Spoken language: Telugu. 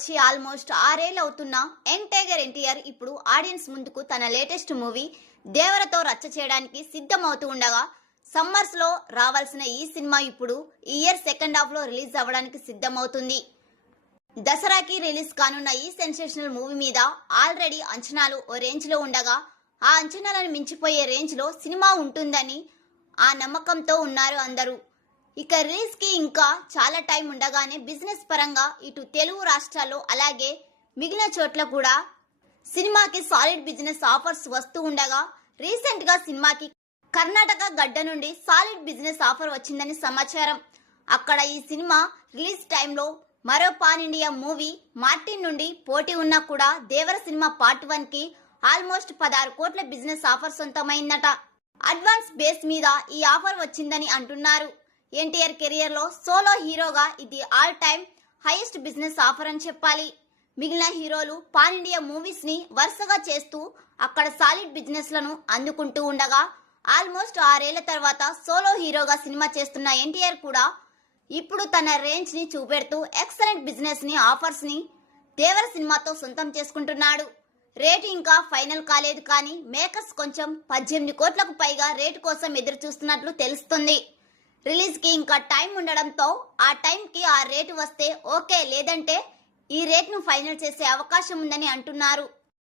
వచ్చి ఆల్మోస్ట్ ఆరేళ్ళు అవుతున్న ఎన్ టైగర్ ఎన్టీఆర్ ఇప్పుడు ఆడియన్స్ ముందుకు తన లేటెస్ట్ మూవీ దేవరతో రచ్చ చేయడానికి సిద్ధమవుతూ ఉండగా సమ్మర్స్లో రావాల్సిన ఈ సినిమా ఇప్పుడు ఈ ఇయర్ సెకండ్ హాఫ్లో రిలీజ్ అవ్వడానికి సిద్ధమవుతుంది. దసరాకి రిలీజ్ కానున్న ఈ సెన్సేషనల్ మూవీ మీద ఆల్రెడీ అంచనాలు ఓ రేంజ్లో ఉండగా ఆ అంచనాలను మించిపోయే రేంజ్లో సినిమా ఉంటుందని ఆ నమ్మకంతో ఉన్నారు అందరూ. ఇక రిలీజ్కి ఇంకా చాలా టైం ఉండగానే బిజినెస్ పరంగా ఇటు తెలుగు రాష్ట్రాల్లో అలాగే మిగిలిన చోట్ల కూడా సినిమాకి సాలిడ్ బిజినెస్ ఆఫర్స్ వస్తూ ఉండగా రీసెంట్గా సినిమాకి కర్ణాటక గడ్డ నుండి సాలిడ్ బిజినెస్ ఆఫర్ వచ్చిందని సమాచారం. అక్కడ ఈ సినిమా రిలీజ్ టైంలో మరో పాన్ ఇండియా మూవీ మార్టిన్ నుండి పోటీ ఉన్నా కూడా దేవర సినిమా పార్ట్ వన్కి ఆల్మోస్ట్ పదహారు కోట్ల బిజినెస్ ఆఫర్ సొంతమైందట. అడ్వాన్స్ బేస్ మీద ఈ ఆఫర్ వచ్చిందని అంటున్నారు. ఎన్టీఆర్ కెరియర్లో సోలో హీరోగా ఇది all time highest business offer అని చెప్పాలి. మిగిలిన హీరోలు పాన్ ఇండియా మూవీస్ని వరుసగా చేస్తూ అక్కడ సాలిడ్ బిజినెస్లను అందుకుంటూ ఉండగా ఆల్మోస్ట్ ఆరేళ్ళ తర్వాత సోలో హీరోగా సినిమా చేస్తున్న ఎన్టీఆర్ కూడా ఇప్పుడు తన రేంజ్ని చూపెడుతూ ఎక్సలెంట్ బిజినెస్ని ఆఫర్స్ని దేవర సినిమాతో సొంతం చేసుకుంటున్నాడు. రేటు ఇంకా ఫైనల్ కాలేదు కానీ మేకర్స్ కొంచెం పద్దెనిమిది కోట్లకు పైగా రేటు కోసం ఎదురు చూస్తున్నట్లు తెలుస్తుంది. రిలీజ్కి ఇంకా టైం ఉండడంతో ఆ టైంకి ఆ రేటు వస్తే ఓకే లేదంటే ఈ రేట్ను ఫైనల్ చేసే అవకాశం ఉందని అంటున్నారు.